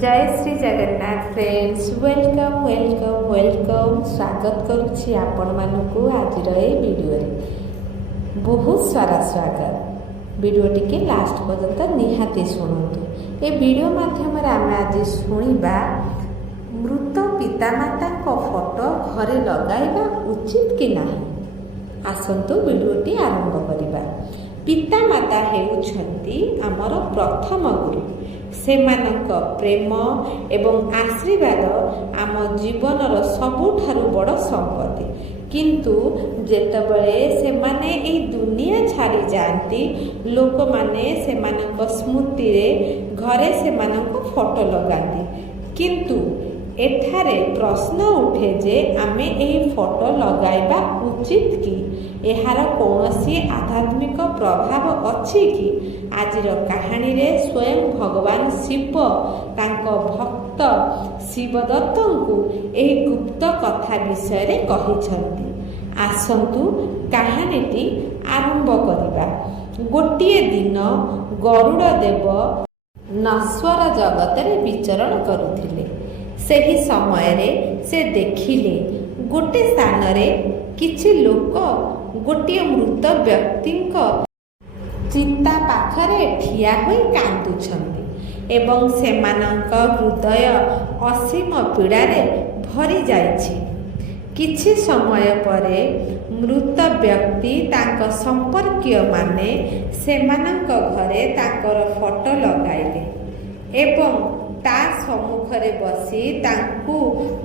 जय Shri Jagannath friends welcome welcome welcome स्वागत करुच्ची आपण मानकु आज वीडियो बहुत सारा स्वागत वीडियो टी लास्ट पर्यंत निहाती शुणु। ए वीडियो माध्यम आम आज शुणा मृत पितामाता फोटो घरे लगाइबा उचित कि नहीं। आसतु वीडियोटी आरंभ करिबा। पितामाता हेउछंती आमर प्रथम गुरु। सेमानक प्रेम एवं आशीर्वाद आम जीवनर सबुठारु बड़ संपत्ति। किंतु जेतबेले सेमाने एई दुनिया छाड़ी जाती लोक माने सेमानक स्मृति रे घरे सेमानक फोटो लगाती। किंतु एठारे प्रश्न उठे जे आमे एही फोटो लगाइबा उचित कि एहार कौनसी आध्यात्मिक प्रभाव अछि कि। आजिर कहानी रे स्वयं भगवान शिव तांको भक्त शिवदत्त को एही गुप्त कथा विषय रे कहिछंती। आसंतु कहानीटी आरंभ करिबा। गोटिए दिन गरुड़ देव नश्वर जगत रे विचरण करुथिले। सेही समय रे से देखिले गोटे स्थान रे किछि लोक गोटे मृत व्यक्ति चिता पाखरे ठिया होई कांदुछंती एवं सेमानक हृदय असीम पीड़ारे भरी जाइछि। किछि समय परे मृत व्यक्ति तांको संपर्कीय माने सेमानक घरे तांकर फोटो लगाइले एवं ता सम्मुखरे बसी तांकु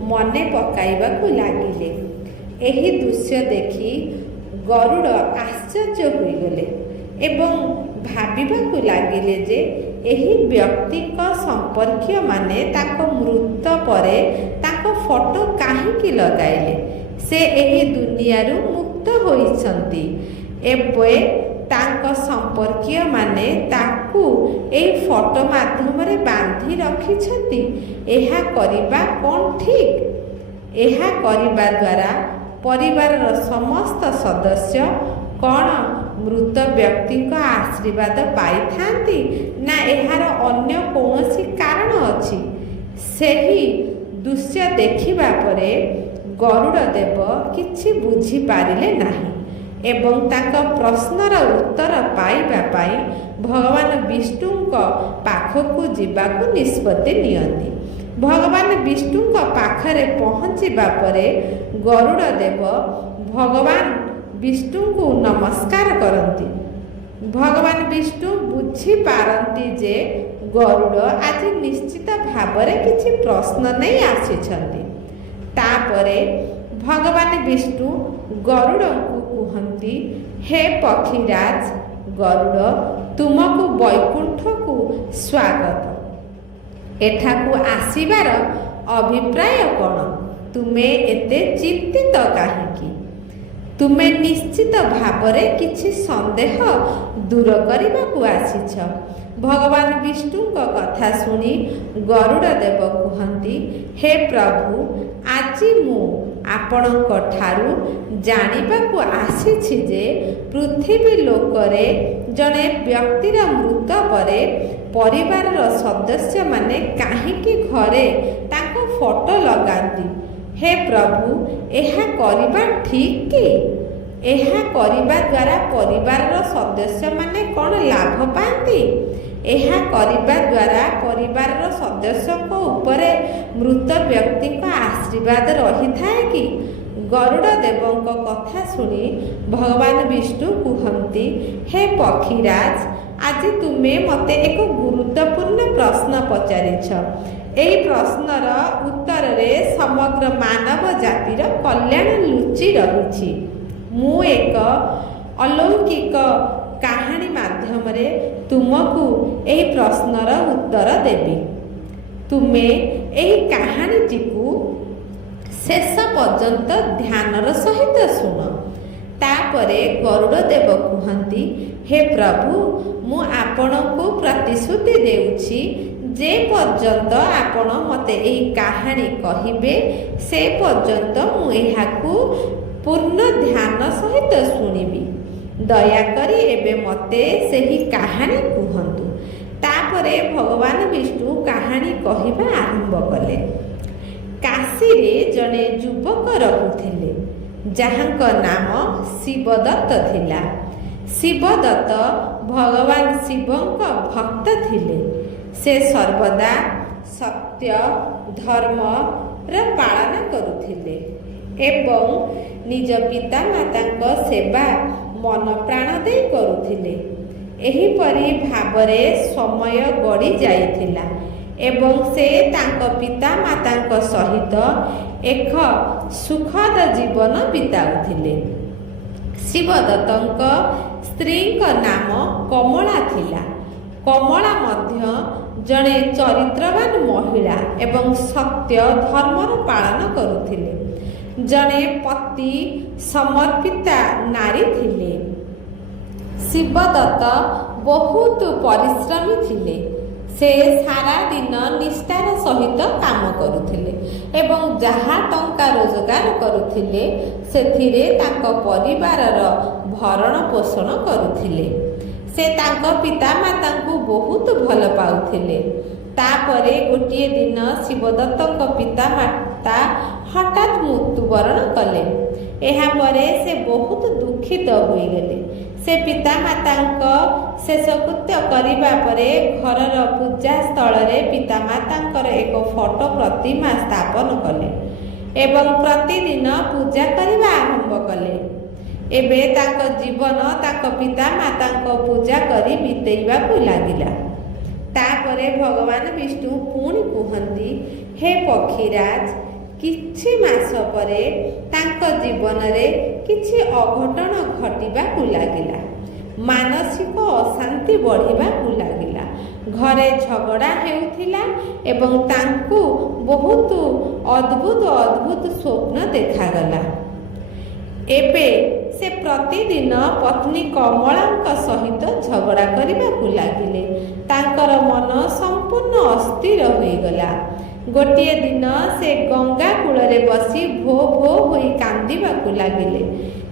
मने पकाइबाकु लागिले। एही दृश्य देखि गरुड़ आश्चर्य होइगले एवं भाबिबाकु लागिले जे एही व्यक्तिक संपर्कीय माने ताको मृत परे ताको फोटो काहीकि लगाइले। से एही दुनियारू मुक्त होइछंती एबे तांको संपर्कीय माने ताकू एही फोटो माध्यम रे बांधी रखिछंती। एहा करिबा कोन ठीक? एहा करिबा द्वारा परिवारर समस्त सदस्य कौन मृत व्यक्ति आशीर्वाद पाई थांती ना एहार अन्य कौनसी कारण अछि। सेही दृश्य देखिबा परे गरुड़ देव किछि बुझी पारिले नाही एवं तांका प्रश्नर उत्तर पाइबा पाई भगवान विष्णुक पाखकु जिबाकु निष्पत्ति नियंती। भगवान विष्णुक पाखरे पहुँचीबा परे गरुड़ देव भगवान विष्णु को नमस्कार करती। भगवान विष्णु बुझी पारती जे गरुड़ आज निश्चित भावरे किछि प्रश्न नहीं आसीछंती। तापरे भगवान विष्णु गरुड़ को कहती, हे पक्षीराज गरुड़ तुमको वैकुंठ को स्वागत। एठाकू आसीबार अभिप्राय कौन? तुमे एते चिंतित काहेकि? तुमे निश्चित भावरे किछि संदेह दूर करबाकू आसीछ। भगवान विष्णु कथा सुनी गरुड़ देव कहती, हे प्रभु आज मु आपणक ठारू जानिबाकू आसीछि जे पृथ्वी लोकरे जने व्यक्तिर मृत परे परिवारर सदस्य माने काहीकि घरे ताको फोटो लगाती। हे प्रभु एहा करिबा ठीक कि? एहा करिबा द्वारा परिवारर सदस्य माने कौन लाभ पाती? एहा करिबा द्वारा परिवारर सदस्यक उपरे मृत व्यक्तिक आशीर्वाद रही थाए कि? गरुड़ देवଙ୍କ कथा सुनी भगवान विष्णु कहती, हे पक्षीराज आज तुमे मते एक गुरुत्वपूर्ण प्रश्न पचारिछ। एही प्रश्नर उत्तर रे समग्र मानव जातिर कल्याण लुचि रहिछि। मु एक अलौकिक कहानी माध्यम रे तुमको एही प्रश्नर उत्तर देबी। तुमे एही कहानीटी को शेष पर्यंत ध्यानर सहित शुण। तापरे गरुड़ देव कहती, हे प्रभु मु आपणको प्रतिश्रुति देउछि जे पर्यंत आपण मते एही कहानी कहिबे से पर्यंत मु एहाकू पूर्ण ध्यान सहित शुणिबी। दयाकरी एबे मते सेही कहानी कहंतु। ତାପରେ ଭଗବାନ ବିଷ୍ଣୁ କାହାଣୀ କହିବା ଆରମ୍ଭ କଲେ। କାଶୀରେ ଜଣେ ଯୁବକ ରହୁଥିଲେ ଯାହାଙ୍କ ନାମ ଶିବଦତ୍ତ ଥିଲା। ଶିବଦତ୍ତ ଭଗବାନ ଶିବଙ୍କ ଭକ୍ତ ଥିଲେ। ସେ ସର୍ବଦା ସତ୍ୟ ଧର୍ମର ପାଳନ କରୁଥିଲେ ଏବଂ ନିଜ ପିତାମାତାଙ୍କ ସେବା ମନ ପ୍ରାଣ ଦେଇ କରୁଥିଲେ। ଏହିପରି ଭାବରେ ସମୟ ଗଡ଼ି ଯାଇଥିଲା ଏବଂ ସେ ତାଙ୍କ ପିତାମାତାଙ୍କ ସହିତ ଏକ ସୁଖଦ ଜୀବନ ବିତାଉଥିଲେ। ଶିବଦତ୍ତଙ୍କ ସ୍ତ୍ରୀଙ୍କ ନାମ କମଳା ଥିଲା। କମଳା ମଧ୍ୟ ଜଣେ ଚରିତ୍ରବାନ ମହିଳା ଏବଂ ସତ୍ୟ ଧର୍ମର ପାଳନ କରୁଥିଲେ। ଜଣେ ପତି ସମର୍ପିତା ନାରୀ ଥିଲେ। ଶିବଦତ୍ତ ବହୁତ ପରିଶ୍ରମୀ ଥିଲେ। ସେ ସାରା ଦିନ ନିଷ୍ଠାର ସହିତ କାମ କରୁଥିଲେ ଏବଂ ଯାହା ଟଙ୍କା ରୋଜଗାର କରୁଥିଲେ ସେଥିରେ ତାଙ୍କ ପରିବାରର ଭରଣ ପୋଷଣ କରୁଥିଲେ। ସେ ତାଙ୍କ ପିତାମାତାଙ୍କୁ ବହୁତ ଭଲ ପାଉଥିଲେ। ତାପରେ ଗୋଟିଏ ଦିନ ଶିବଦତ୍ତଙ୍କ ପିତାମାତା ହଠାତ୍ ମୃତ୍ୟୁବରଣ କଲେ। ଏହାପରେ ସେ ବହୁତ ଦୁଃଖିତ ହୋଇଗଲେ। ସେ ପିତାମାତାଙ୍କ ଶେଷକୃତ୍ୟ କରିବା ପରେ ଘରର ପୂଜା ସ୍ଥଳରେ ପିତାମାତାଙ୍କର ଏକ ଫଟୋ ପ୍ରତିମା ସ୍ଥାପନ କଲେ ଏବଂ ପ୍ରତିଦିନ ପୂଜା କରିବା ଆରମ୍ଭ କଲେ। ଏବେ ତାଙ୍କ ଜୀବନ ତାଙ୍କ ପିତାମାତାଙ୍କ ପୂଜା କରି ବିତେଇବାକୁ ଲାଗିଲା। ତାପରେ ଭଗବାନ ବିଷ୍ଣୁ ପୁଣି କୁହନ୍ତି, ହେ ପକ୍ଷୀରାଜ, କିଛି ମାସ ପରେ ତାଙ୍କ ଜୀବନରେ କିଛି ଅଘଟଣ ଘଟିବାକୁ ଲାଗିଲା। ମାନସିକ ଅଶାନ୍ତି ବଢ଼ିବାକୁ ଲାଗିଲା। ଘରେ ଝଗଡ଼ା ହେଉଥିଲା ଏବଂ ତାଙ୍କୁ ବହୁତ ଅଦ୍ଭୁତ ସ୍ୱପ୍ନ ଦେଖାଗଲା। ଏବେ ସେ ପ୍ରତିଦିନ ପତ୍ନୀ କମଳାଙ୍କ ସହିତ ଝଗଡ଼ା କରିବାକୁ ଲାଗିଲେ। ତାଙ୍କର ମନ ସମ୍ପୂର୍ଣ୍ଣ ଅସ୍ଥିର ହୋଇଗଲା। ଗୋଟିଏ ଦିନ ସେ ଗଙ୍ଗା କୂଳରେ ବସି ଭୋ ଭୋ ହୋଇ କାନ୍ଦିବାକୁ ଲାଗିଲେ।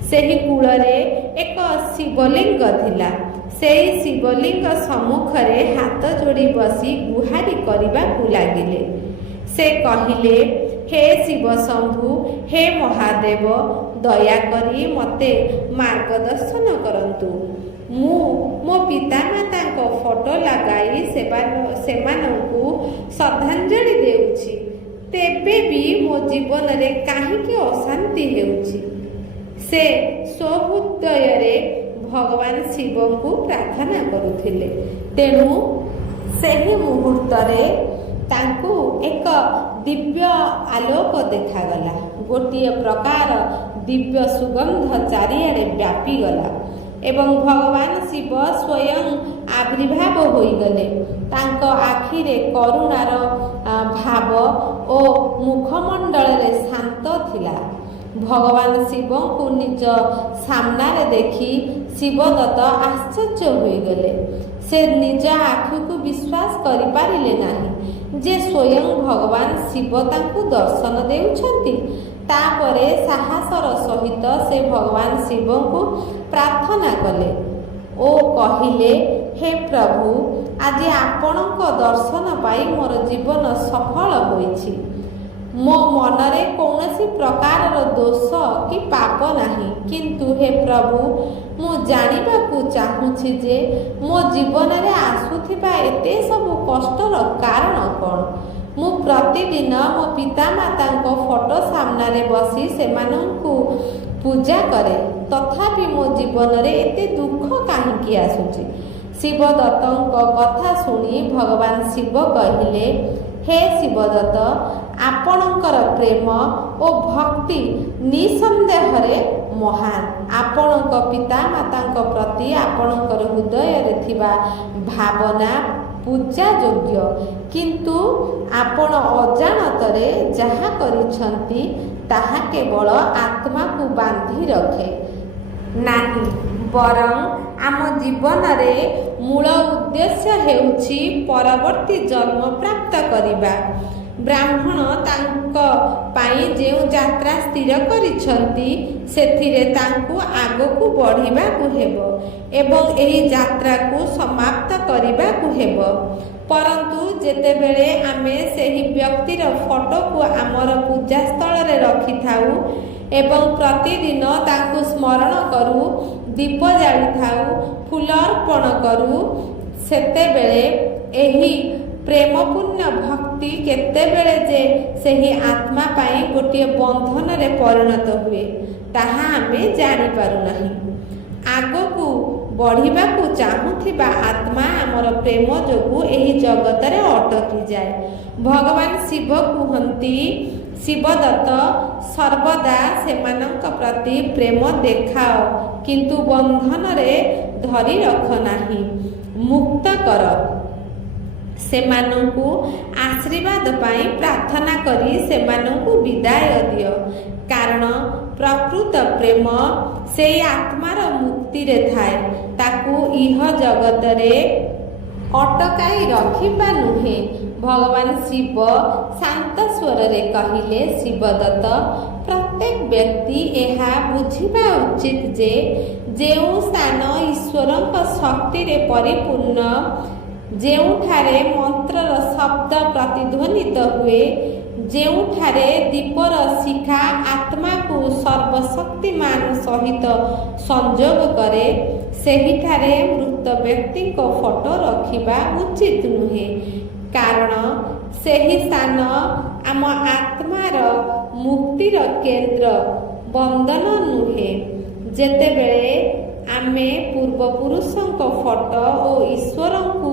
ସେହି କୂଳରେ ଏକ ଶିବଲିଙ୍ଗ ଥିଲା। ସେହି ଶିବଲିଙ୍ଗ ସମ୍ମୁଖରେ ହାତ ଯୋଡ଼ି ବସି ଗୁହାରି କରିବାକୁ ଲାଗିଲେ। ସେ କହିଲେ, ହେ ଶିବ ଶମ୍ଭୁ, ହେ ମହାଦେବ, ଦୟାକରି ମୋତେ ମାର୍ଗଦର୍ଶନ କରନ୍ତୁ। ମୁଁ ମୋ ପିତାମାତାଙ୍କ ଫଟୋ ଲଗାଇ ସେମାନଙ୍କୁ ଶ୍ରଦ୍ଧାଞ୍ଜଳି ଦେଉଛି, ତେବେ ବି ମୋ ଜୀବନରେ କାହିଁକି ଅଶାନ୍ତି ହେଉଛି? ସେ ସ୍ୱହୃଦୟରେ ଭଗବାନ ଶିବଙ୍କୁ ପ୍ରାର୍ଥନା କରୁଥିଲେ। ତେଣୁ ସେହି ମୁହୂର୍ତ୍ତରେ ତାଙ୍କୁ ଏକ ଦିବ୍ୟ ଆଲୋକ ଦେଖାଗଲା। ଗୋଟିଏ ପ୍ରକାର ଦିବ୍ୟ ସୁଗନ୍ଧ ଚାରିଆଡ଼େ ବ୍ୟାପିଗଲା ଏବଂ ଭଗବାନ ଶିବ ସ୍ୱୟଂ ଆବିର୍ଭାବ ହୋଇଗଲେ। ତାଙ୍କ ଆଖିରେ କରୁଣାର ଭାବ ଓ ମୁଖମଣ୍ଡଳରେ ଶାନ୍ତ ଥିଲା। ଭଗବାନ ଶିବଙ୍କୁ ନିଜ ସାମ୍ନାରେ ଦେଖି ଶିବଦତ୍ତ ଆଶ୍ଚର୍ଯ୍ୟ ହୋଇଗଲେ। ସେ ନିଜ ଆଖିକୁ ବିଶ୍ୱାସ କରିପାରିଲେ ନାହିଁ ଯେ ସ୍ୱୟଂ ଭଗବାନ ଶିବ ତାଙ୍କୁ ଦର୍ଶନ ଦେଉଛନ୍ତି। ତାପରେ ସାହସର ସହିତ ସେ ଭଗବାନ ଶିବଙ୍କୁ ପ୍ରାର୍ଥନା କଲେ ଓ କହିଲେ, ହେ ପ୍ରଭୁ, ଆଜି ଆପଣଙ୍କ ଦର୍ଶନ ପାଇ ମୋର ଜୀବନ ସଫଳ ହୋଇଛି। ମୋ ମନରେ କୌଣସି ପ୍ରକାରର ଦୋଷ କି ପାପ ନାହିଁ, କିନ୍ତୁ ହେ ପ୍ରଭୁ, ମୁଁ ଜାଣିବାକୁ ଚାହୁଁଛି ଯେ ମୋ ଜୀବନରେ ଆସୁଥିବା ଏତେ ସବୁ କଷ୍ଟର କାରଣ କ'ଣ? ମୁଁ ପ୍ରତିଦିନ ମୋ ପିତାମାତାଙ୍କ ଫଟୋ ସାମ୍ନାରେ ବସି ସେମାନଙ୍କୁ ପୂଜା କରେ, ତଥାପି ମୋ ଜୀବନରେ ଏତେ ଦୁଃଖ କାହିଁକି ଆସୁଛି? ଶିବଦତ୍ତଙ୍କ କଥା ଶୁଣି ଭଗବାନ ଶିବ କହିଲେ, ହେ ଶିବଦତ୍ତ, ଆପଣଙ୍କର ପ୍ରେମ ଓ ଭକ୍ତି ନିଃସନ୍ଦେହରେ ମହାନ। ଆପଣଙ୍କ ପିତାମାତାଙ୍କ ପ୍ରତି ଆପଣଙ୍କର ହୃଦୟରେ ଥିବା ଭାବନା ପୂଜା ଯୋଗ୍ୟ, କିନ୍ତୁ ଆପଣ ଅଜାଣତରେ ଯାହା କରିଛନ୍ତି ତାହା କେବଳ ଆତ୍ମାକୁ ବାନ୍ଧି ରଖେ ନାହିଁ, ବରଂ ଆମ ଜୀବନରେ ମୂଳ ଉଦ୍ଦେଶ୍ୟ ହେଉଛି ପରବର୍ତ୍ତୀ ଜନ୍ମ ପ୍ରାପ୍ତ କରିବା। ବ୍ରାହ୍ମଣ ତାଙ୍କ ପାଇଁ ଯେଉଁ ଯାତ୍ରା ସ୍ଥିର କରିଛନ୍ତି ସେଥିରେ ତାଙ୍କୁ ଆଗକୁ ବଢ଼ିବାକୁ ହେବ ଏବଂ ଏହି ଯାତ୍ରାକୁ ସମାପ୍ତ କରିବାକୁ ହେବ। ପରନ୍ତୁ ଯେତେବେଳେ ଆମେ ସେହି ବ୍ୟକ୍ତିର ଫଟୋକୁ ଆମର ପୂଜାସ୍ଥଳରେ ରଖିଥାଉ ଏବଂ ପ୍ରତିଦିନ ତାଙ୍କୁ ସ୍ମରଣ କରୁ, ଦୀପ ଜାଳିଥାଉ, ଫୁଲ ଅର୍ପଣ କରୁ, ସେତେବେଳେ ଏହି ପ୍ରେମପୂର୍ଣ୍ଣ ଭକ୍ତି କେତେବେଳେ ଯେ ସେହି ଆତ୍ମା ପାଇଁ ଗୋଟିଏ ବନ୍ଧନରେ ପରିଣତ ହୁଏ ତାହା ଆମେ ଜାଣିପାରୁନାହିଁ। ଆଗକୁ ବଢ଼ିବାକୁ ଚାହୁଁଥିବା ଆତ୍ମା ଆମର ପ୍ରେମ ଯୋଗୁଁ ଏହି ଜଗତରେ ଅଟକିଯାଏ। ଭଗବାନ ଶିବ କୁହନ୍ତି, ଶିବଦତ୍ତ ସର୍ବଦା ସେମାନଙ୍କ ପ୍ରତି ପ୍ରେମ ଦେଖାଅ କିନ୍ତୁ ବନ୍ଧନରେ ଧରି ରଖ ନାହିଁ, ମୁକ୍ତ କର। ସେମାନଙ୍କୁ ଆଶୀର୍ବାଦ ପାଇଁ ପ୍ରାର୍ଥନା କରି ସେମାନଙ୍କୁ ବିଦାୟ ଦିଅ, କାରଣ ପ୍ରକୃତ ପ୍ରେମ ସେହି ଆତ୍ମାର ମୁକ୍ତିରେ ଥାଏ, ତାକୁ ଇହ ଜଗତରେ ଅଟକାଇ ରଖିବା ନୁହେଁ। ଭଗବାନ ଶିବ ଶାନ୍ତ ସ୍ୱରରେ କହିଲେ, ଶିବଦତ୍ତ ପ୍ରତ୍ୟେକ ବ୍ୟକ୍ତି ଏହା ବୁଝିବା ଉଚିତ ଯେ ଯେଉଁ ସ୍ଥାନ ଈଶ୍ୱରଙ୍କ ଶକ୍ତିରେ ପରିପୂର୍ଣ୍ଣ, ଯେଉଁଠାରେ ମନ୍ତ୍ରର ଶବ୍ଦ ପ୍ରତିଧ୍ୱନିତ ହୁଏ, ଯେଉଁଠାରେ ଦୀପର ଶିଖା ଆତ୍ମାକୁ ସର୍ବଶକ୍ତିମାନ ସହିତ ସଂଯୋଗ କରେ, ସେହିଠାରେ ମୃତ ବ୍ୟକ୍ତିଙ୍କ ଫଟୋ ରଖିବା ଉଚିତ ନୁହେଁ, କାରଣ ସେହି ସ୍ଥାନ ଆମ ଆତ୍ମାର ମୁକ୍ତିର କେନ୍ଦ୍ର, ବନ୍ଦନ ନୁହେଁ। ଯେତେବେଳେ ଆମେ ପୂର୍ବପୁରୁଷଙ୍କ ଫଟୋ ଓ ଈଶ୍ୱରଙ୍କୁ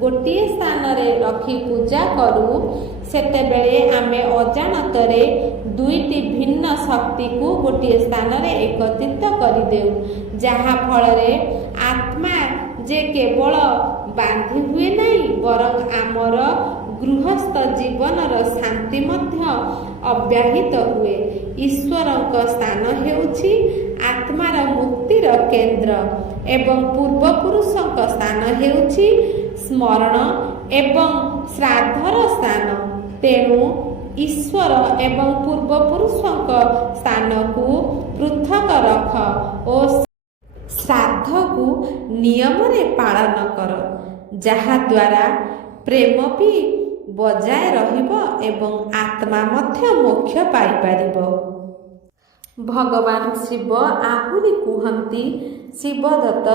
ଗୋଟିଏ ସ୍ଥାନରେ ରଖି ପୂଜା କରୁ, ସେତେବେଳେ ଆମେ ଅଜାଣତରେ ଦୁଇଟି ଭିନ୍ନ ଶକ୍ତିକୁ ଗୋଟିଏ ସ୍ଥାନରେ ଏକତ୍ରିତ କରିଦେଉ, ଯାହା ଫଳରେ ଆତ୍ମା ଯେ କେବଳ ବାନ୍ଧି ହୁଏ ନାହିଁ, ବରଂ ଆମର ଗୃହସ୍ଥ ଜୀବନର ଶାନ୍ତି ମଧ୍ୟ ଅବ୍ୟାହତ ହୁଏ। ଈଶ୍ୱରଙ୍କ ସ୍ଥାନ ହେଉଛି ଆତ୍ମାର ମୁକ୍ତିର କେନ୍ଦ୍ର ଏବଂ ପୂର୍ବପୁରୁଷଙ୍କ ସ୍ଥାନ ହେଉଛି ସ୍ମରଣ ଏବଂ ଶ୍ରାଦ୍ଧର ସ୍ଥାନ। ତେଣୁ ଈଶ୍ୱର ଏବଂ ପୂର୍ବପୁରୁଷଙ୍କ ସ୍ଥାନକୁ ପୃଥକ ରଖ ଓ ଶ୍ରାଦ୍ଧକୁ ନିୟମରେ ପାଳନ କର, ଯାହାଦ୍ୱାରା ପ୍ରେମ ବି ବଜାୟ ରହିବ ଏବଂ ଆତ୍ମା ମଧ୍ୟ ମୋକ୍ଷ ପାଇପାରିବ। ଭଗବାନ ଶିବ ଆହୁରି କୁହନ୍ତି, ଶିବଦତ୍ତ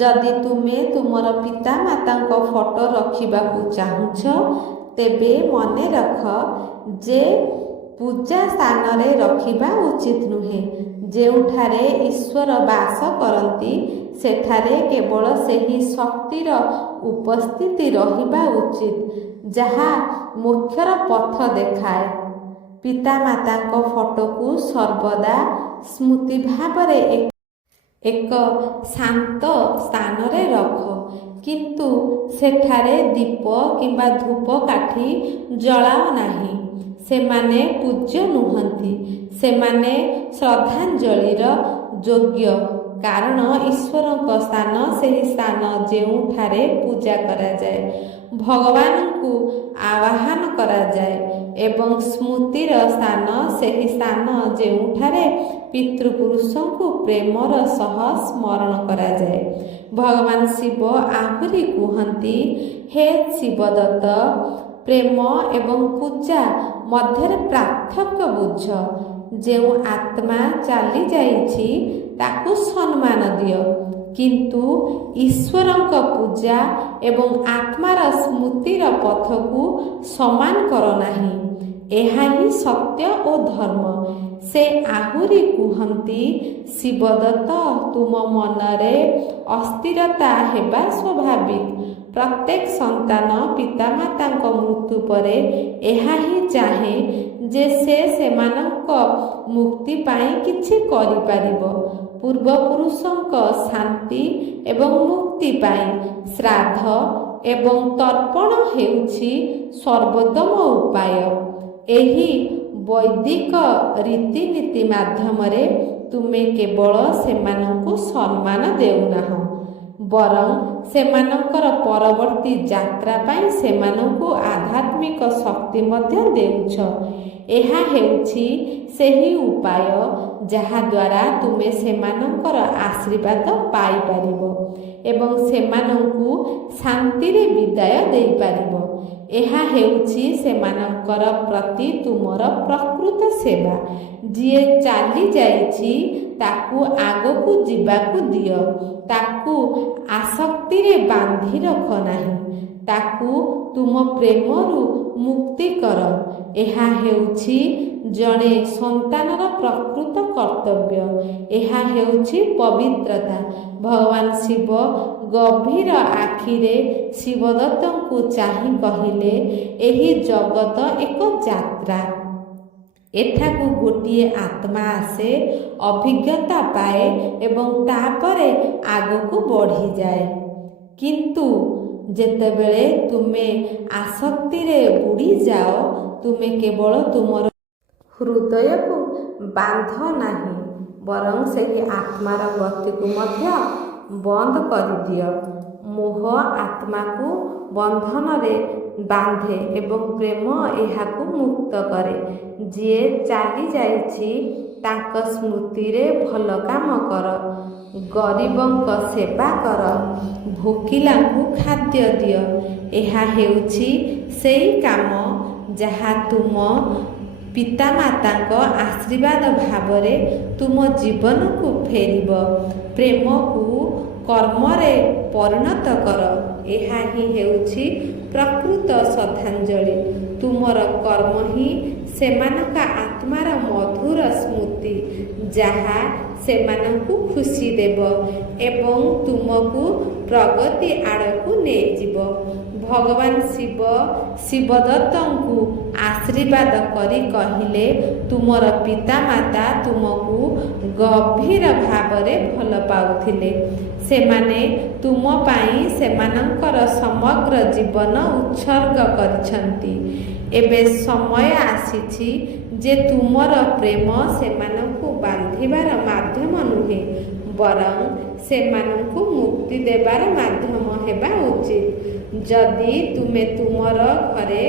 ଯଦି ତୁମେ ତୁମର ପିତାମାତାଙ୍କ ଫଟୋ ରଖିବାକୁ ଚାହୁଁଛ, ତେବେ ମନେ ରଖ ଯେ ପୂଜା ସ୍ଥାନରେ ରଖିବା ଉଚିତ ନୁହେଁ। ଯେଉଁଠାରେ ଈଶ୍ୱର ବାସ କରନ୍ତି ସେଠାରେ କେବଳ ସେହି ଶକ୍ତିର ଉପସ୍ଥିତି ରହିବା ଉଚିତ ଯାହା ମୋକ୍ଷର ପଥ ଦେଖାଏ। ପିତାମାତାଙ୍କ ଫଟୋକୁ ସର୍ବଦା ସ୍ମୃତି ଭାବରେ ଏକ ଶାନ୍ତ ସ୍ଥାନରେ ରଖ, କିନ୍ତୁ ସେଠାରେ ଦୀପ କିମ୍ବା ଧୂପକାଠି ଜଳାଅ ନାହିଁ। ସେମାନେ ପୂଜ୍ୟ ନୁହନ୍ତି, ସେମାନେ ଶ୍ରଦ୍ଧାଞ୍ଜଳିର ଯୋଗ୍ୟ, କାରଣ ଈଶ୍ୱରଙ୍କ ସ୍ଥାନ ସେହି ସ୍ଥାନ ଯେଉଁଠାରେ ପୂଜା କରାଯାଏ, ଭଗବାନଙ୍କୁ ଆବାହନ କରାଯାଏ ଏବଂ ସ୍ମୃତିର ସ୍ଥାନ ସେହି ସ୍ଥାନ ଯେଉଁଠାରେ ପିତୃପୁରୁଷଙ୍କୁ ପ୍ରେମର ସହ ସ୍ମରଣ କରାଯାଏ। ଭଗବାନ ଶିବ ଆହୁରି କୁହନ୍ତି, ହେ ଶିବଦତ୍ତ, ପ୍ରେମ ଏବଂ ପୂଜା ମଧ୍ୟରେ ପାର୍ଥକ୍ୟ ବୁଝ। ଯେଉଁ ଆତ୍ମା ଚାଲିଯାଇଛି ତାକୁ ସମ୍ମାନ ଦିଅ, କିନ୍ତୁ ଈଶ୍ୱରଙ୍କ ପୂଜା ଏବଂ ଆତ୍ମାର ସ୍ମୃତିର ପଥକୁ ସମାନ କର ନାହିଁ। ଏହା ହିଁ ସତ୍ୟ ଓ ଧର୍ମ। ସେ ଆହୁରି କୁହନ୍ତି, ଶିବଦତ୍ତ ତୁମ ମନରେ ଅସ୍ଥିରତା ହେବା ସ୍ୱାଭାବିକ। ପ୍ରତ୍ୟେକ ସନ୍ତାନ ପିତାମାତାଙ୍କ ମୃତ୍ୟୁ ପରେ ଏହା ହିଁ ଚାହେଁ ଯେ ସେ ସେମାନଙ୍କ ମୁକ୍ତି ପାଇଁ କିଛି କରିପାରିବ। ପୂର୍ବପୁରୁଷଙ୍କ ଶାନ୍ତି ଏବଂ ମୁକ୍ତି ପାଇଁ ଶ୍ରାଦ୍ଧ ଏବଂ ତର୍ପଣ ହେଉଛି ସର୍ବୋତ୍ତମ ଉପାୟ। ଏହି ବୈଦିକ ରୀତିନୀତି ମାଧ୍ୟମରେ ତୁମେ କେବଳ ସେମାନଙ୍କୁ ସମ୍ମାନ ଦେଉନାହଁ, ବରଂ ସେମାନଙ୍କର ପରବର୍ତ୍ତୀ ଯାତ୍ରା ପାଇଁ ସେମାନଙ୍କୁ ଆଧ୍ୟାତ୍ମିକ ଶକ୍ତି ମଧ୍ୟ ଦେଉଛ। ଏହା ହେଉଛି ସେହି ଉପାୟ ଯାହାଦ୍ୱାରା ତୁମେ ସେମାନଙ୍କର ଆଶୀର୍ବାଦ ପାଇପାରିବ ଏବଂ ସେମାନଙ୍କୁ ଶାନ୍ତିରେ ବିଦାୟ ଦେଇପାରିବ। ଏହା ହେଉଛି ସେମାନଙ୍କର ପ୍ରତି ତୁମର ପ୍ରକୃତ ସେବା। ଯିଏ ଚାଲିଯାଇଛି ତାକୁ ଆଗକୁ ଯିବାକୁ ଦିଅ। ତାକୁ ଆସକ୍ତିରେ ବାନ୍ଧି ରଖ ନାହିଁ। ତାକୁ ତୁମ ପ୍ରେମରୁ ମୁକ୍ତି କର। ଏହା ହେଉଛି ଜଣେ ସନ୍ତାନର ପ୍ରକୃତ କର୍ତ୍ତବ୍ୟ। ଏହା ହେଉଛି ପବିତ୍ରତା। ଭଗବାନ ଶିବ ଗଭୀର ଆଖିରେ ଶିବଦତ୍ତଙ୍କୁ ଚାହିଁ କହିଲେ, ଏହି ଜଗତ ଏକ ଯାତ୍ରା। ଏଠାକୁ ଗୋଟିଏ ଆତ୍ମା ଆସେ, ଅଭିଜ୍ଞତା ପାଏ ଏବଂ ତାପରେ ଆଗକୁ ବଢ଼ିଯାଏ। କିନ୍ତୁ ଯେତେବେଳେ ତୁମେ ଆସକ୍ତିରେ ବୁଡ଼ିଯାଅ, ତୁମେ କେବଳ ତୁମର ହୃଦୟକୁ ବାନ୍ଧ ନାହିଁ, ବରଂ ସେହି ଆତ୍ମାର ଗତିକୁ ମଧ୍ୟ ବନ୍ଦ କରିଦିଅ। ମୋହ ଆତ୍ମାକୁ ବନ୍ଧନରେ ବାନ୍ଧେ ଏବଂ ପ୍ରେମ ଏହାକୁ ମୁକ୍ତ କରେ। ଯିଏ ଚାଲିଯାଇଛି ତାଙ୍କ ସ୍ମୃତିରେ ଭଲ କାମ କର, ଗରିବଙ୍କ ସେବା କର, ଭୋକିଲାଙ୍କୁ ଖାଦ୍ୟ ଦିଅ। ଏହା ହେଉଛି ସେହି କାମ ଯାହା ତୁମ ପିତାମାତାଙ୍କ ଆଶୀର୍ବାଦ ଭାବରେ ତୁମ ଜୀବନକୁ ଫେରିବ। ପ୍ରେମକୁ କର୍ମରେ ପରିଣତ କର। ଏହା ହିଁ ହେଉଛି ପ୍ରକୃତ ଶ୍ରଦ୍ଧାଞ୍ଜଳି। ତୁମର କର୍ମ ହିଁ ସେମାନଙ୍କ ଆତ୍ମାର ମଧୁର ସ୍ମୃତି, ଯାହା ସେମାନଙ୍କୁ ଖୁସି ଦେବ ଏବଂ ତୁମକୁ ପ୍ରଗତି ଆଡ଼କୁ ନେଇଯିବ। ଭଗବାନ ଶିବ ଶିବଦତ୍ତଙ୍କୁ ଆଶୀର୍ବାଦ କରି କହିଲେ, ତୁମର ପିତାମାତା ତୁମକୁ ଗଭୀର ଭାବରେ ଭଲ ପାଉଥିଲେ। ସେମାନେ ତୁମ ପାଇଁ ସେମାନଙ୍କର ସମଗ୍ର ଜୀବନ ଉତ୍ସର୍ଗ କରିଛନ୍ତି। ଏବେ ସମୟ ଆସିଛି ଯେ ତୁମର ପ୍ରେମ ସେମାନଙ୍କୁ ବାନ୍ଧିବାର ମାଧ୍ୟମ ନୁହେଁ, ବରଂ ସେମାନଙ୍କୁ ମୁକ୍ତି ଦେବାର ମାଧ୍ୟମ ହେବା ଉଚିତ। ଯଦି ତୁମେ ତୁମର ଘରେ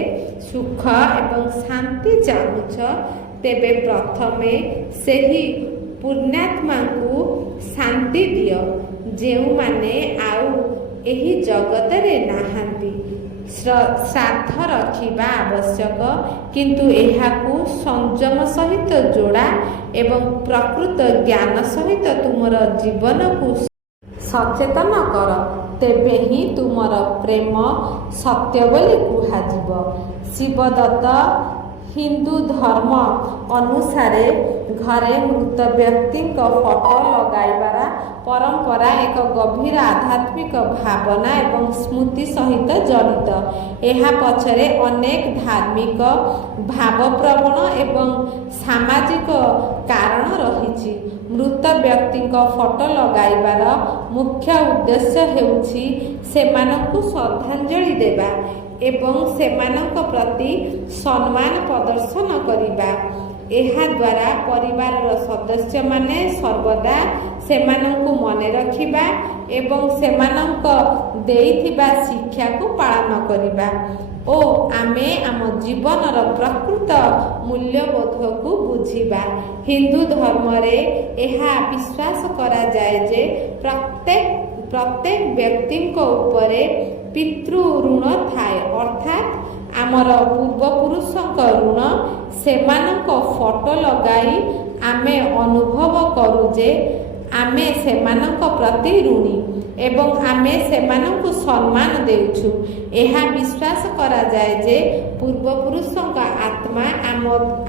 ସୁଖ ଏବଂ ଶାନ୍ତି ଚାହୁଁଛ, ତେବେ ପ୍ରଥମେ ସେହି ପୁଣ୍ୟାତ୍ମାଙ୍କୁ ଶାନ୍ତି ଦିଅ, ଯେଉଁମାନେ ଆଉ ଏହି ଜଗତରେ ନାହାନ୍ତି। ଶ୍ରାଦ୍ଧ ରଖିବା ଆବଶ୍ୟକ, କିନ୍ତୁ ଏହାକୁ ସଂଯମ ସହିତ ଯୋଡ଼ା ଏବଂ ପ୍ରକୃତ ଜ୍ଞାନ ସହିତ ତୁମର ଜୀବନକୁ ସଚେତନ କର। ତେବେ ହିଁ ତୁମର ପ୍ରେମ ସତ୍ୟ ବୋଲି କୁହାଯିବ। ଶିବଦତ୍ତ ହିନ୍ଦୁ ଧର୍ମ ଅନୁସାରେ ଘରେ ମୃତ ବ୍ୟକ୍ତିଙ୍କ ଫଟୋ ଲଗାଇବାର ପରମ୍ପରା ଏକ ଗଭୀର ଆଧ୍ୟାତ୍ମିକ ଭାବନା ଏବଂ ସ୍ମୃତି ସହିତ ଜଡ଼ିତ। ଏହା ପଛରେ ଅନେକ ଧାର୍ମିକ, ଭାବପ୍ରବଣ ଏବଂ ସାମାଜିକ କାରଣ ରହିଛି। ମୃତ ବ୍ୟକ୍ତିଙ୍କ ଫଟୋ ଲଗାଇବାର ମୁଖ୍ୟ ଉଦ୍ଦେଶ୍ୟ ହେଉଛି ସେମାନଙ୍କୁ ଶ୍ରଦ୍ଧାଞ୍ଜଳି ଦେବା ଏବଂ ସେମାନଙ୍କ ପ୍ରତି ସମ୍ମାନ ପ୍ରଦର୍ଶନ କରିବା। ଏହାଦ୍ୱାରା ପରିବାରର ସଦସ୍ୟମାନେ ସର୍ବଦା ସେମାନଙ୍କୁ ମନେ ରଖିବା ଏବଂ ସେମାନଙ୍କ ଦେଇଥିବା ଶିକ୍ଷାକୁ ପାଳନ କରିବା ଓ ଆମେ ଆମ ଜୀବନର ପ୍ରକୃତ ମୂଲ୍ୟବୋଧକୁ ବୁଝିବା। ହିନ୍ଦୁ ଧର୍ମରେ ଏହା ବିଶ୍ୱାସ କରାଯାଏ ଯେ ପ୍ରତ୍ୟେକ ବ୍ୟକ୍ତିଙ୍କ ଉପରେ ପିତୃ ଋଣ ଥାଏ, ଅର୍ଥାତ୍ ଆମର ପୂର୍ବପୁରୁଷଙ୍କ ଋଣ। ସେମାନଙ୍କ ଫଟୋ ଲଗାଇ ଆମେ ଅନୁଭବ କରୁ ଯେ ଆମେ ସେମାନଙ୍କ ପ୍ରତି ଋଣୀ ଏବଂ ଆମେ ସେମାନଙ୍କୁ ସମ୍ମାନ ଦେଉଛୁ। ଏହା ବିଶ୍ୱାସ କରାଯାଏ ଯେ ପୂର୍ବପୁରୁଷଙ୍କ ଆତ୍ମା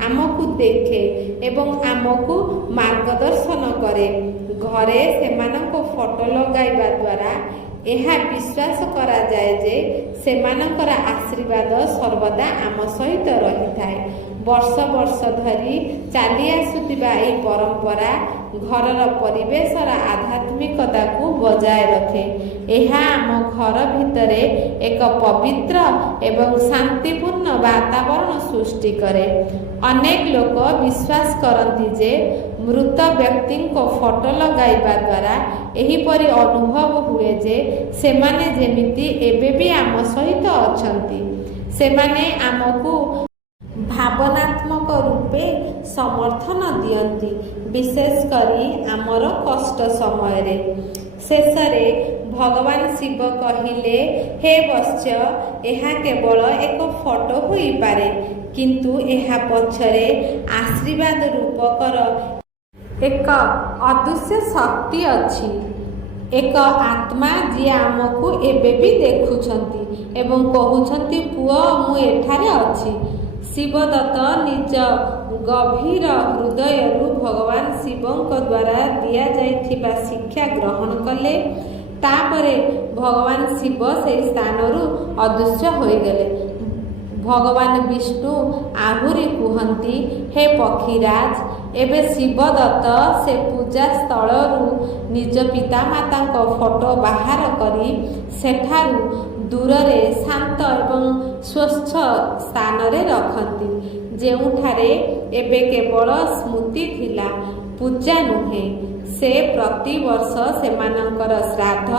ଆମକୁ ଦେଖେ ଏବଂ ଆମକୁ ମାର୍ଗଦର୍ଶନ କରେ। ଘରେ ସେମାନଙ୍କ ଫଟୋ ଲଗାଇବା ଦ୍ୱାରା ଏହା ବିଶ୍ୱାସ କରାଯାଏ ଯେ ସେମାନଙ୍କର ଆଶୀର୍ବାଦ ସର୍ବଦା ଆମ ସହିତ ରହିଥାଏ। ବର୍ଷ ବର୍ଷ ଧରି ଚାଲି ଆସୁଥିବା ଏହି ପରମ୍ପରା ଘରର ପରିବେଶର ଆଧ୍ୟାତ୍ମିକତାକୁ ବଜାୟ ରଖେ। ଏହା ଆମ ଘର ଭିତରେ ଏକ ପବିତ୍ର ଏବଂ ଶାନ୍ତିପୂର୍ଣ୍ଣ ବାତାବରଣ ସୃଷ୍ଟି କରେ। ଅନେକ ଲୋକ ବିଶ୍ୱାସ କରନ୍ତି ଯେ ମୃତ ବ୍ୟକ୍ତିଙ୍କ ଫଟୋ ଲଗାଇବା ଦ୍ୱାରା ଏହିପରି ଅନୁଭବ ହୁଏ ଯେ ସେମାନେ ଯେମିତି ଏବେ ବି ଆମ ସହିତ ଅଛନ୍ତି। ସେମାନେ ଆମକୁ ଭାବନାତ୍ମକ ରୂପେ ସମର୍ଥନ ଦିଅନ୍ତି, ବିଶେଷ କରି ଆମର କଷ୍ଟ ସମୟରେ। ଶେଷରେ ଭଗବାନ ଶିବ କହିଲେ, ହେ ବତ୍ସ, ଏହା କେବଳ ଏକ ଫଟୋ ହୋଇପାରେ, କିନ୍ତୁ ଏହା ପଛରେ ଆଶୀର୍ବାଦ ରୂପକର ଏକ ଅଦୃଶ୍ୟ ଶକ୍ତି ଅଛି। ଏକ ଆତ୍ମା ଯିଏ ଆମକୁ ଏବେ ବି ଦେଖୁଛନ୍ତି ଏବଂ କହୁଛନ୍ତି, ପୁଅ, ମୁଁ ଏଠାରେ ଅଛି। ଶିବଦତ୍ତ ନିଜ ଗଭୀର ହୃଦୟରୁ ଭଗବାନ ଶିବଙ୍କ ଦ୍ୱାରା ଦିଆଯାଇଥିବା ଶିକ୍ଷା ଗ୍ରହଣ କଲେ। ତାପରେ ଭଗବାନ ଶିବ ସେହି ସ୍ଥାନରୁ ଅଦୃଶ୍ୟ ହୋଇଗଲେ। ଭଗବାନ ବିଷ୍ଣୁ ଆହୁରି କୁହନ୍ତି, ହେ ପକ୍ଷୀରାଜ, ଏବେ ଶିବଦତ୍ତ ସେ ପୂଜା ସ୍ଥଳରୁ ନିଜ ପିତାମାତାଙ୍କ ଫଟୋ ବାହାର କରି ସେଠାରୁ ଦୂରରେ ଶାନ୍ତ ଏବଂ ସ୍ୱଚ୍ଛ ସ୍ଥାନରେ ରଖନ୍ତି, ଯେଉଁଠାରେ ଏବେ କେବଳ ସ୍ମୃତି ଥିଲା, ପୂଜା ନୁହେଁ। ସେ ପ୍ରତିବର୍ଷ ସେମାନଙ୍କର ଶ୍ରାଦ୍ଧ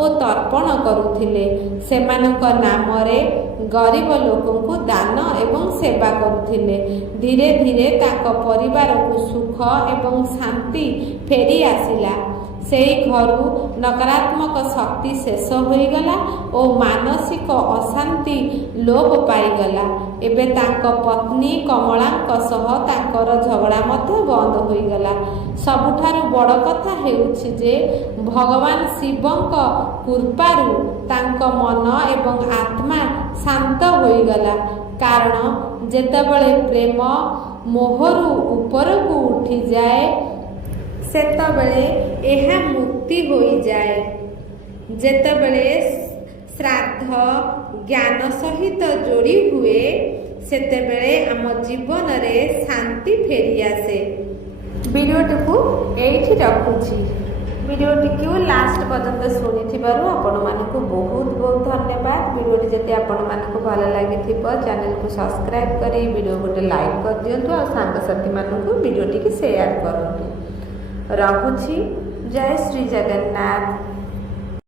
ଓ ତର୍ପଣ କରୁଥିଲେ, ସେମାନଙ୍କ ନାମରେ ଗରିବ ଲୋକଙ୍କୁ ଦାନ ଏବଂ ସେବା କରୁଥିଲେ। ଧୀରେ ଧୀରେ ତାଙ୍କ ପରିବାରକୁ ସୁଖ ଏବଂ ଶାନ୍ତି ଫେରି ଆସିଲା। ସେହି ଘରୁ ନକାରାତ୍ମକ ଶକ୍ତି ଶେଷ ହୋଇଗଲା ଓ ମାନସିକ ଅଶାନ୍ତି ଲୋପ ପାଇଗଲା। ଏବେ ତାଙ୍କ ପତ୍ନୀ କମଳାଙ୍କ ସହ ତାଙ୍କର ଝଗଡ଼ା ମଧ୍ୟ ବନ୍ଦ ହୋଇଗଲା। ସବୁଠାରୁ ବଡ଼ କଥା ହେଉଛି ଯେ ଭଗବାନ ଶିବଙ୍କ କୃପାରୁ ତାଙ୍କ ମନ ଏବଂ ଆତ୍ମା ଶାନ୍ତ ହୋଇଗଲା, କାରଣ ଯେତେବେଳେ ପ୍ରେମ ମୋହରୁ ଉପରକୁ ଉଠିଯାଏ ସେତେବେଳେ ଏହା ମୁକ୍ତି ହୋଇଯାଏ। ଯେତେବେଳେ ଶ୍ରାଦ୍ଧ ଜ୍ଞାନ ସହିତ ଯୋଡ଼ି ହୁଏ ସେତେବେଳେ ଆମ ଜୀବନରେ ଶାନ୍ତି ଫେରିଆସେ। ଭିଡ଼ିଓଟିକୁ ଏଇଠି ରଖୁଛି। ଭିଡ଼ିଓଟିକୁ ଲାଷ୍ଟ ପର୍ଯ୍ୟନ୍ତ ଶୁଣିଥିବାରୁ ଆପଣମାନଙ୍କୁ ବହୁତ ବହୁତ ଧନ୍ୟବାଦ। ଭିଡ଼ିଓଟି ଯଦି ଆପଣମାନଙ୍କୁ ଭଲ ଲାଗିଥିବ ଚ୍ୟାନେଲକୁ ସବସ୍କ୍ରାଇବ୍ କରି ଭିଡ଼ିଓ ଗୋଟେ ଲାଇକ୍ କରିଦିଅନ୍ତୁ ଆଉ ସାଙ୍ଗସାଥିମାନଙ୍କୁ ଭିଡ଼ିଓଟିକୁ ସେୟାର କରନ୍ତୁ। ରହୁଛି। ଜୟ ଶ୍ରୀ ଜଗନ୍ନାଥ।